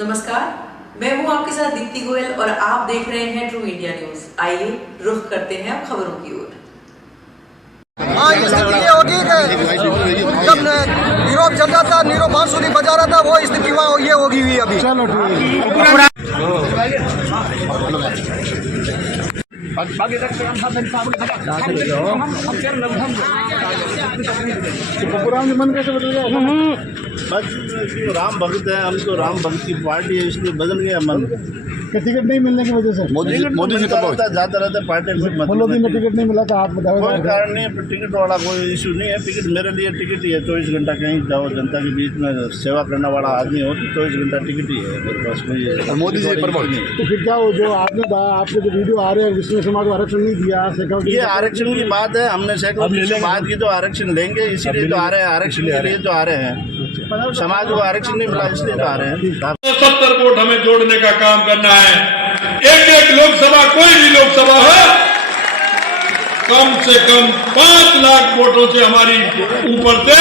नमस्कार, मैं हूं आपके साथ दीप्ति गोयल और आप देख रहे हैं ट्रू इंडिया न्यूज। आइए रुख करते हैं अब खबरों की ओर। हाँ, स्थिति ये होगी कि जब नीरव चल रहा था, नीरव बांसुरी बजा रहा था, वो स्थिति वहाँ ये होगी हुई अभी। मन कैसे बदल गया? बस राम भक्त है, हम तो राम भक्त की पार्टी है, इसलिए बदल गया मन। टिकट नहीं मिलने की वजह से मोदी जी जाता रहता पार्टी से। मतलब दिन में टिकट नहीं मिला था, आप बताओ। कोई कारण नहीं है, टिकट वाला कोई इशू नहीं है। टिकट मेरे लिए टिकट ही है। 24 घंटा कहीं जाओ, जनता के बीच में सेवा करने वाला आदमी हो तो 24 घंटा टिकट ही है मेरे पास। कोई मोदी जी पर नहीं। तो फिर क्या हो, जो आपके जो वीडियो आ रहे हैं, विष्णु समाज को आरक्षण नहीं दिया, ये आरक्षण की बात है। हमने सैकड़ों बात की तो आरक्षण लेंगे, इसीलिए तो आ रहे हैं। आरक्षण के लिए तो आ रहे हैं। समाज को आरक्षण नहीं मिला इसलिए तो आ रहे हैं। 70 वोट हमें जोड़ने का काम करना है। एक लोकसभा, कोई भी लोकसभा हो, कम से कम 5 लाख वोटों से, हमारी ऊपर से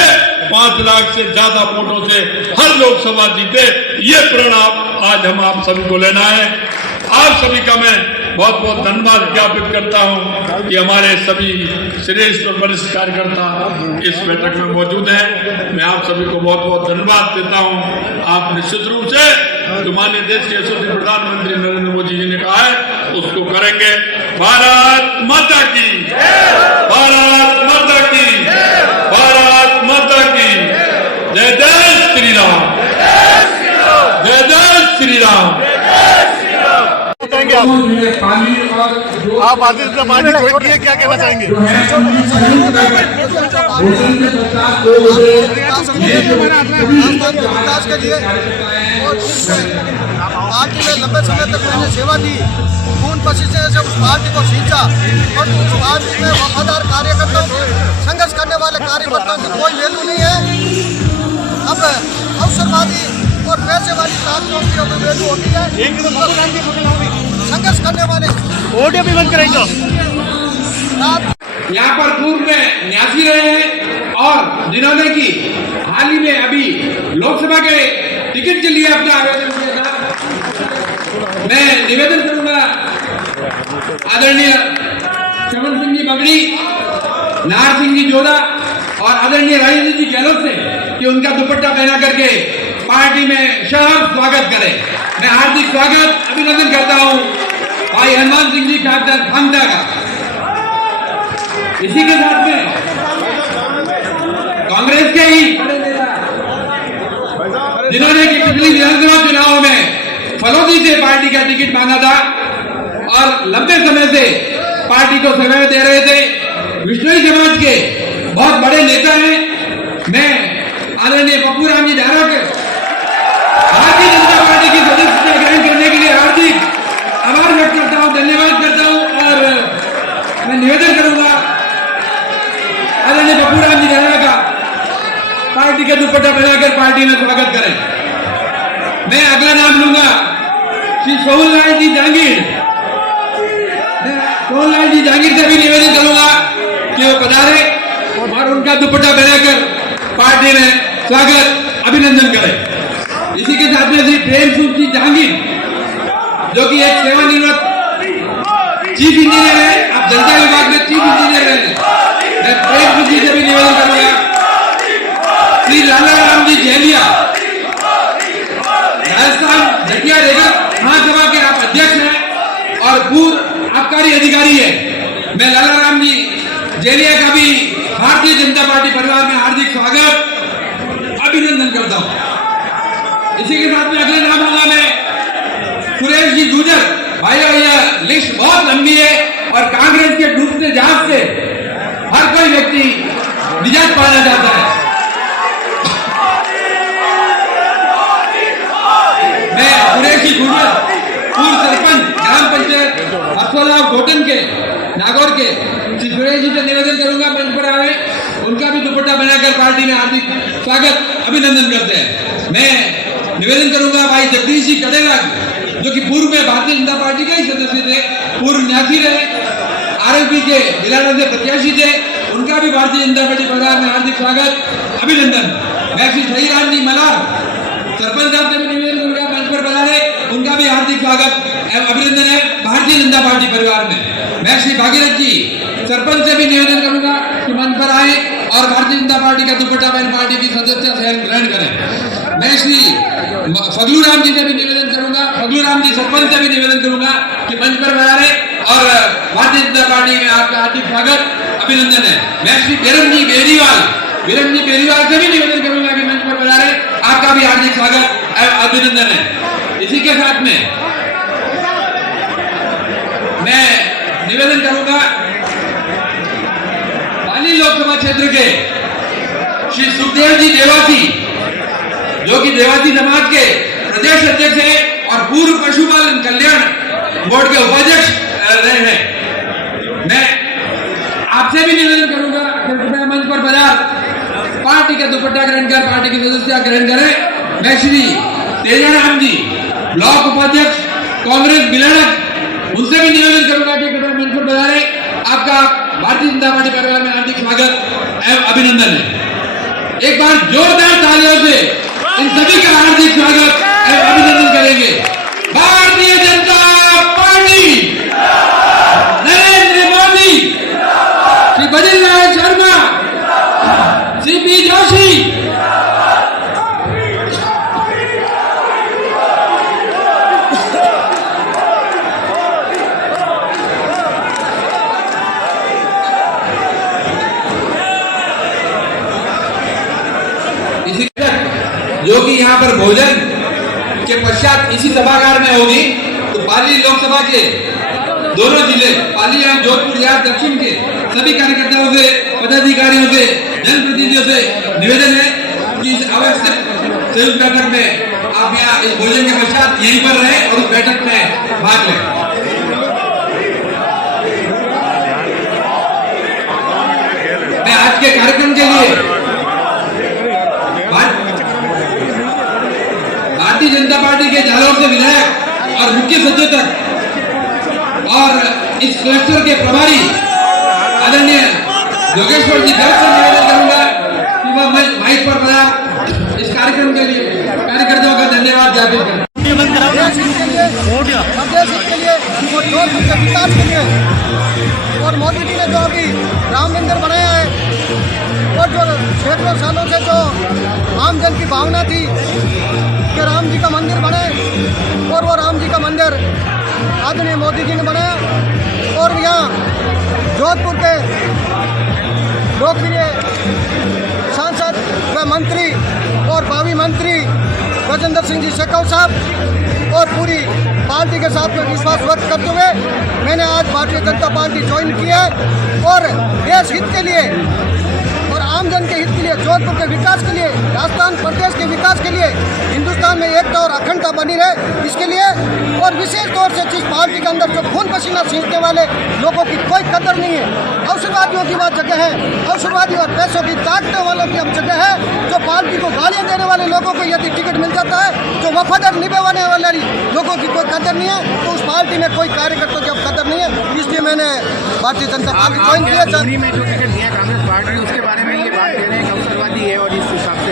5 लाख से ज्यादा वोटों से हर लोकसभा जीते। ये प्रण आज हम आप सभी को लेना है। आप सभी का मैं बहुत बहुत धन्यवाद ज्ञापित करता हूं कि हमारे सभी श्रेष्ठ और वरिष्ठ कार्यकर्ता इस बैठक में मौजूद हैं। मैं आप सभी को बहुत बहुत धन्यवाद देता हूं। आप निश्चित रूप से जो माननीय देश के यशस्वी प्रधानमंत्री नरेंद्र मोदी जी ने कहा है उसको करेंगे। भारत माता की, भारत माता की, भारत माता की जय। जय श्री राम, जय जय श्री राम। आप भारतीय जनता पार्टी ज्वाइन किए, क्या कहना चाहेंगे? विकास के लिए और पार्टी में लंबे समय तक मैंने सेवा दी, खून पसीने से उस पार्टी को खींचा और उस पार्टी में वफादार कार्यकर्ता, संघर्ष करने वाले कार्यकर्ताओं की कोई वैल्यू नहीं है। अब अवसरवादी और पैसे वाली ताकतों की अब वैल्यू होती है। संघर्ष करने वाले ऑडियो भी बंद कराइए। यहाँ पर पूर्व में न्यासी रहे हैं और जिन्होंने की हाल ही में अभी लोकसभा के टिकट के लिए अपना आवेदन किया था। मैं निवेदन करूंगा आदरणीय चमन सिंह जी बगड़ी, नार सिंह जी जोधा और आदरणीय राजेंद्र जी गहलोत से कि उनका दुपट्टा पहना करके पार्टी में शहर स्वागत करें। मैं हार्दिक स्वागत अभिनंदन करता हूं भाई हनुमान सिंह जी खामदा का। इसी के साथ में कांग्रेस के ही जिन्होंने कि पिछली विधानसभा चुनाव में फलौदी से पार्टी का टिकट मांगा था और लंबे समय से पार्टी को सेवाएं दे रहे थे, विष्णु समाज के बहुत बड़े नेता हैं। मैं आदरणीय पप्पू राम जी डारा के भारतीय जनता पार्टी की सदस्यता ग्रहण करने के लिए हार्दिक आभार व्यक्त करता हूं, धन्यवाद करता हूं और मैं निवेदन करूंगा आदरणीय पप्पू राम जी डारा का पार्टी का दुपट्टा पहनाकर पार्टी में स्वागत करें। मैं अगला नाम लूंगा श्री सोहनलाल जी जहांगीर। सोहनलाल जी जहांगीर से भी निवेदन करूंगा कि वो पधारे और उनका दुपट्टा पहनाकर पार्टी में स्वागत अभिनंदन करें। इसी के साथ में श्री प्रेम सिंह जी जहांगीर जो कि एक सेवानिवृत्त चीफ इंजीनियर है, अब जनता विभाग में चीफ इंजीनियर है। मैं प्रेम सिंह जी से भी निवेदन करूंगा। श्री लाला राम जी जेलिया, राजस्थान जटिया रेगत महासभा के आप अध्यक्ष हैं और पूर्व आबकारी अधिकारी है। मैं लाला राम जी जेलिया का भी भारतीय जनता पार्टी परिवार में हार्दिक स्वागत अभिनंदन करता हूं। इसी के साथ में अगले नाम होगा मैं सुरेश जी गुजर। भाई यह लिस्ट बहुत लंबी है और कांग्रेस के डूबते जहाज से हर कोई व्यक्ति निजात पाना चाहता है। मैं सुरेश जी गुजर, पूर्व सरपंच ग्राम पंचायत अफसोला घोटन के नागौर के श्री सुरेश जी से निवेदन करूंगा मंच पर आए, उनका भी दुपट्टा बनाकर पार्टी में हार्दिक स्वागत अभिनंदन करते हैं। मैं निवेदन करूंगा भाई जगदीश जी कडेला जो कि पूर्व में भारतीय जनता पार्टी के ही सदस्य थे, पूर्व न्यासी रहे, आरएलपी के दिलारा से प्रत्याशी थे, उनका भी भारतीय जनता पार्टी परिवार में हार्दिक स्वागत अभिनंदन। मैं श्री सही राम जी मलार सरपंच साहब से भी निवेदन करूंगा मंच पर बजारे उनका भी हार्दिक स्वागत एवं अभिनंदन है भारतीय जनता पार्टी परिवार में। मैं श्री भागीरथ जी सरपंच से भी निवेदन करूंगा कि मंच पर आए और भारतीय जनता पार्टी का दुपट्टा पहन पार्टी की सदस्यता ग्रहण करें। मैं श्री फगलू राम जी से भी निवेदन करूंगा, फगलू राम जी सरपंच से भी निवेदन करूंगा कि मंच पर बजारे और भारतीय जनता पार्टी में आपका हार्दिक स्वागत अभिनंदन है। मैं श्री बीरम जी बेरीवाल से भी निवेदन करूंगा कि मंच पर बजारे आपका भी हार्दिक स्वागत अभिनंदन है। इसी के साथ में मैं निवेदन करूंगा पाली लोकसभा क्षेत्र के श्री सुखदेव जी देवासी, जो कि देवासी समाज के प्रदेश अध्यक्ष हैं और पूर्व पशुपालन कल्याण बोर्ड के उपाध्यक्ष रहे हैं। मैं आपसे भी निवेदन करूंगा कि कृपया मंच पर बाजार पार्टी का दुपट्टा ग्रहण कर पार्टी की सदस्यता ग्रहण करें। मैं श्री तेजाराम जी ब्लॉक उपाध्यक्ष कांग्रेस बिलाड़क, उनसे भी निवेदन करूंगा कि कृपया मंच पर बजारे आपका भारतीय जनता पार्टी परिवार में हार्दिक स्वागत एवं अभिनंदन है। एक बार जोरदार तालियों से इन सभी का हार्दिक स्वागत एवं अभिनंदन करेंगे। भारतीय जनता पार्टी, नरेंद्र मोदी, श्री बद्रीनाथ शर्मा, श्री पी जोशी, जो कि यहाँ पर भोजन के पश्चात इसी सभागार में होगी। तो पाली लोकसभा के दोनों जिले पाली एवं जोधपुर या दक्षिण के सभी कार्यकर्ताओं से, पदाधिकारियों से, जनप्रतिनिधियों से निवेदन है कि इस आवश्यक संयुक्त बैठक में आप यहाँ इस भोजन के पश्चात यहीं पर रहें और उस बैठक में भाग लें। मैं आज के कार्यक्रम के लिए भारतीय जनता पार्टी के जालौर से विधायक और मुख्य सचेतक और इस क्लस्टर के प्रभारी आदरणीय योगेश्वर जी गर्ग से निवेदन करूंगा कि वह माइक पर बना इस कार्यक्रम के लिए कार्यकर्ताओं का धन्यवाद ज्ञापित करें। प्रदेश हित के लिए और जोधपुर के विकास के लिए और मोदी जी ने जो अभी राम मंदिर बनाया है और जो सैकड़ों सालों से जो आम जन की भावना थी कि राम जी का मंदिर बने, और वो राम जी का मंदिर आदरणीय मोदी जी ने बनाया। और यहाँ जोधपुर के लोकप्रिय सांसद व मंत्री और भावी मंत्री गजेंद्र सिंह जी शेखावत साहब और पूरी पार्टी के साथ में विश्वास व्यक्त करते हुए मैंने आज भारतीय जनता पार्टी ज्वाइन की है और देश हित के लिए और आम जन के हित के लिए, जोधपुर के विकास के लिए, राजस्थान प्रदेश के विकास के लिए, हिंदुस्तान में एकता और अखंडता बनी रहे, इसके लिए और विशेष तौर से जिस पार्टी के अंदर जो खून पसीना सींचने वाले लोगों की कोई कदर नहीं है, अवसरवादियों की बात जगह है, अवसरवादी और पैसों की ताकतों वालों की अब जगह है, जो पार्टी को गालियां देने वाले लोगों को यदि टिकट मिल जाता है, जो वफादार निभाने वाले लोगों की कोई कदर नहीं है, तो उस पार्टी में कोई कार्यकर्ता की अब कदर नहीं है। इसलिए मैंने भारतीय जनता पार्टी ज्वाइन किया। में जो टिकट दिया कांग्रेस पार्टी, उसके बारे में ये बात कह रहे हैं कि अवसरवादी है और इस हिसाब से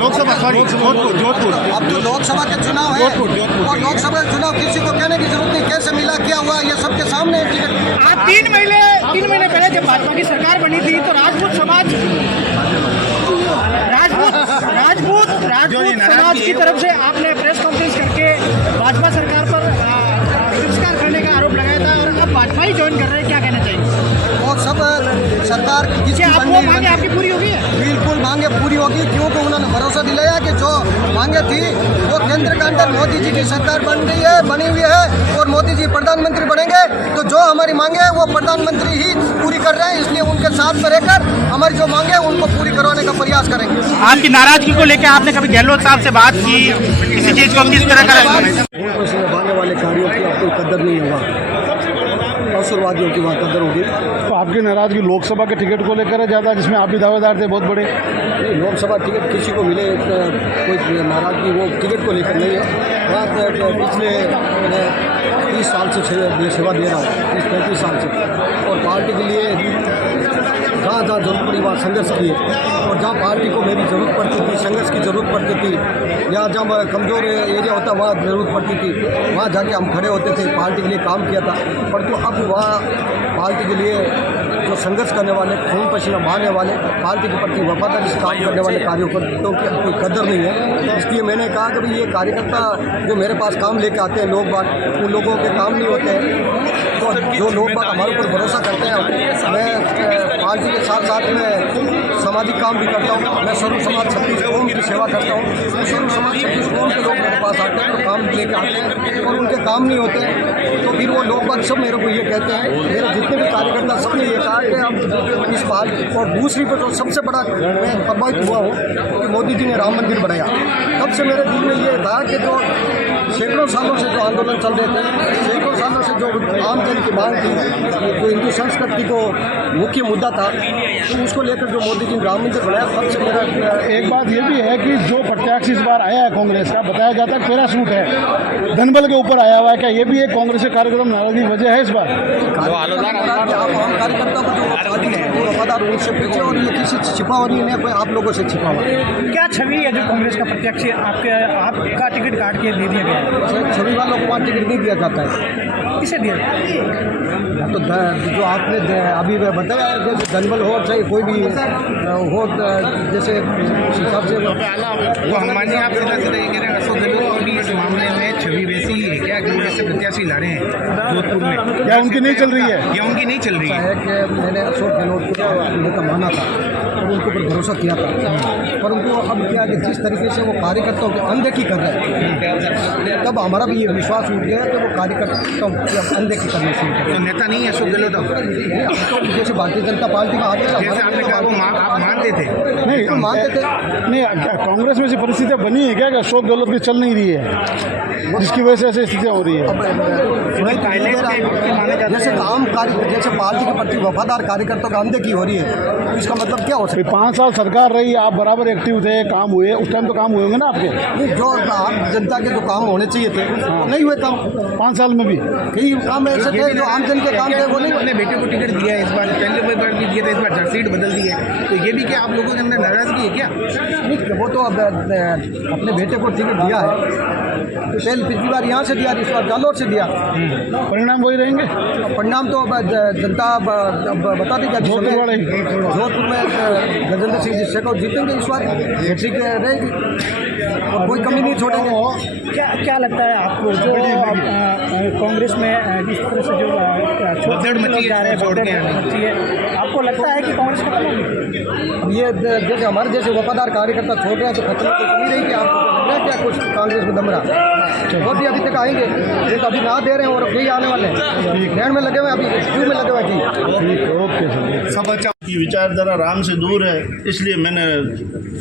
लोकसभा जोधपुर अब जो लोकसभा के चुनाव है और लोकसभा के चुनाव किसी को कहने की जरूरत नहीं, कैसे मिला क्या हुआ ये सबके सामने है टिकट। आज 3 महीने पहले जब भाजपा की सरकार बनी थी तो राजपूत समाज की तरफ से आपने प्रेस कॉन्फ्रेंस करके भाजपा सरकार पर तिरस्कार करने का आरोप लगाया था और अब भाजपा ही ज्वाइन कर रहे हैं, क्या कहना चाहिए? और सब सरकार किसकी वो मांगे आपकी पूरी होगी है? बिल्कुल मांगे पूरी होगी, क्योंकि उन्होंने भरोसा दिलाया कि जो मांगे थी वो केंद्र के अंदर मोदी जी की सरकार बनी हुई है और मोदी जी प्रधानमंत्री बनेंगे, तो जो हमारी मांगे है वो प्रधानमंत्री ही पूरी कर रहे हैं। इसलिए उनके साथ में रहकर हमारी जो मांगे उनको पूरी करवाने का प्रयास करेंगे। आपकी नाराजगी को लेकर आपने कभी गहलोत साहब से बात की, किसी चीज को किस तरह का भागने वाले कार्यों की अब कोई कदर नहीं होगा, अवसरवादियों की वहाँ कदर होगी। तो आपकी नाराजगी लोकसभा के टिकट को लेकर है ज़्यादा, जिसमें आप भी दावेदार थे बहुत बड़े। लोकसभा टिकट किसी को मिले कोई नाराजगी वो टिकट को लेकर नहीं है। बात पिछले 30 साल से सेवा दे रहा हूँ, 30-35 साल से, और पार्टी के लिए जहाँ जहाँ जरूरत पड़ी वहाँ संघर्ष किए, और जहाँ पार्टी को मेरी ज़रूरत पड़ती थी, संघर्ष की ज़रूरत पड़ती थी, या जहाँ कमज़ोर एरिया होता वहाँ ज़रूरत पड़ती थी, वहाँ जाके हम खड़े होते थे, पार्टी के लिए काम किया था। परंतु अब वहाँ पार्टी के लिए जो संघर्ष करने वाले, खून पसीना बहाने वाले, पार्टी के प्रति वफादारी से काम करने वाले कार्यकर्ताओं की अब कोई कदर नहीं है। इसलिए मैंने कहा कि भाई ये कार्यकर्ता जो मेरे पास काम लेके आते हैं, लोग बात उन लोगों के काम नहीं होते हैं। तो जो लोग बात हमारे ऊपर भरोसा करते हैं, मैं पार्टी के साथ साथ में सामाजिक काम भी करता हूँ। मैं सर्व समाज 36 कौम की सेवा करता हूँ। सर्व समाज 36 कौम के लोग मेरे पास आते हैं, तो काम लेके आते हैं, और उनके काम नहीं होते तो फिर वो लोग बात सब मेरे को ये कहते हैं, मेरे जितने भी कार्यकर्ता सब ने ये कहा कि हम इस पार्टी, और दूसरी पर जो सबसे बड़ा मैं प्रभावित हुआ हूँ कि मोदी जी ने राम मंदिर बनाया। तब से मेरे दिल में ये था कि जो सैकड़ों सालों से जो आंदोलन चल रहे थे, सैकड़ों सालों से जो आम जन की मांग थी, जो हिंदू संस्कृति को मुख्य मुद्दा था, तो उसको लेकर जो मोदी जी ने राम मंदिर बनाया, तब से मेरा एक बात ये भी है कि जो प्रत्याशी इस बार आया है कांग्रेस का, बताया जाता है पैराशूट है, धनबल के ऊपर आया हुआ है। क्या ये भी एक कांग्रेस के कार्यक्रम नाराजगी वजह है इस बार? आम कार्यकर्ता को जो वफादार उनसे पूछे, और ये किसी से छिपा हुआ नहीं है, कोई आप लोगों से छिपा हुआ है। क्या छवि है जो कांग्रेस का प्रत्याशी आपका टिकट काट के दे दिया गया है? छवि वालों को वहाँ टिकट नहीं दिया जाता है। किसे दिया? तो जो आपने अभी बताया, जैसे धनबल हो चाहे कोई भी हो, जैसे उस हिसाब से वो हमारे आप सीधा सीधा ये कह रहे हैं, अशोक गहलोत भी इस मामले में छवि वैसी ही है क्या कि जैसे प्रत्याशी लड़े हैं जोधपुर में, क्या उनकी नहीं चल रही है? या उनकी नहीं चल रही है? है कि मैंने अशोक गहलोत को नेता माना था और उनके ऊपर भरोसा किया था, परंतु अब क्या कि जिस तरीके से वो कार्यकर्ताओं की अनदेखी कर रहे हैं, तब हमारा भी ये विश्वास उठ गया कि वो कार्यकर्ताओं की अनदेखी करनी शुरू तो करें। नेता नहीं है अशोक गहलोत अब? तो जैसे भारतीय जनता पार्टी में आगे जैसे आपने कहा वो आप मानते थे? नहीं तो मानते थे। नहीं, क्या कांग्रेस में ऐसी परिस्थितियाँ बनी है क्या कि अशोक गहलोत की चल नहीं रही है, जिसकी वजह से ऐसी स्थितियाँ हो रही है? जैसे आम कार्य, जैसे पार्टी के प्रति वफादार कार्यकर्ताओं का अनदेखी हो रही है, तो इसका मतलब क्या हो सकता है? 5 साल सरकार रही, आप बराबर एक्टिव थे, काम हुए, उस टाइम तो काम हुए होंगे ना आपके? नहीं, जो आम जनता के जो काम होने चाहिए थे वो नहीं हुए काम। 5 साल में भी कई काम ऐसे थे जो आम जन के काम थे वो नहीं। अपने बेटे को टिकट दिया है इस बार, पहले बार भी दिया था, इस बार सीट बदल दी है, तो ये भी क्या आप लोगों के अंदर नाराजगी है क्या? नहीं, वो तो अब अपने बेटे को टिकट दिया है, तो पहले पिछली बार यहाँ से दिया, इस बार जालौर से दिया, परिणाम वही रहेंगे। परिणाम तो अब जनता बता देगा। जोधपुर में गजेंद्र सिंह जी शेखर जीतेंगे इस बार, ठीक रहेगी और कोई कमी नहीं छोड़ेंगे। क्या लगता है आपको जो कांग्रेस में इस तरह से जो जा रहे हैं, आपको लगता है कि कांग्रेस खत्म होगी? ये जैसे हमारे जैसे वफादार कार्यकर्ता छोड़ रहे हैं तो खत्म तो नहीं रहेगी। आपको लग रहा है क्या कुछ कांग्रेस में दम रहा? और भी अभी तक आएंगे, ये तो अभी ना दे रहे हैं और कई आने वाले हैं, ग्रहण में लगे हुए, अभी क्यू में लगे हुए हैं। ओके, सब अच्छा की विचारधारा राम से दूर है, इसलिए मैंने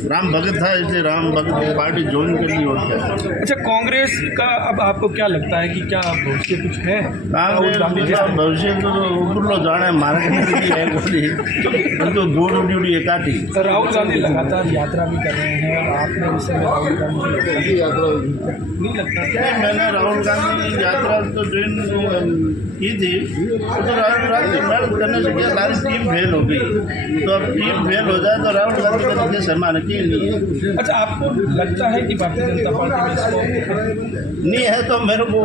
राम भगत था, इसलिए राम भगत की पार्टी ज्वाइन कर ली। और क्या? अच्छा, कांग्रेस का अब आपको क्या लगता है कि क्या भविष्य कुछ है? कांग्रेस का भविष्य तो ऊपर लो जाने मार्ग में है गोली, तो दो ड्यूटी एकाटी। तो राहुल गांधी लगातार यात्रा भी कर रहे हैं और आपने इस समय राहुल गांधी नहीं लगता? मैंने राहुल गांधी की यात्रा तो ज्वाइन की थी, तो राहुल गांधी मेहनत करने से क्या सारी टीम फेल हो गई, तो अब टीम फेल हो जाए तो राहुल गांधी का तरीके से हमारे की नहीं है। अच्छा, आपको लगता है कि भारतीय जनता पार्टी में इसको नहीं है तो मेरे को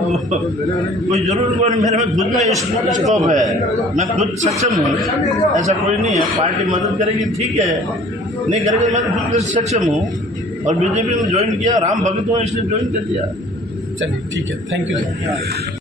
कोई जरूर कोई, मेरे में खुद में स्कोप है, मैं खुद सक्षम हूँ, ऐसा कोई नहीं है। पार्टी मदद करेगी ठीक है, नहीं करेगी मैं खुद सक्षम हूँ, और बीजेपी में ज्वाइन किया, राम भगत हूँ इसलिए ज्वाइन कर दिया। चलिए ठीक है, थैंक यू।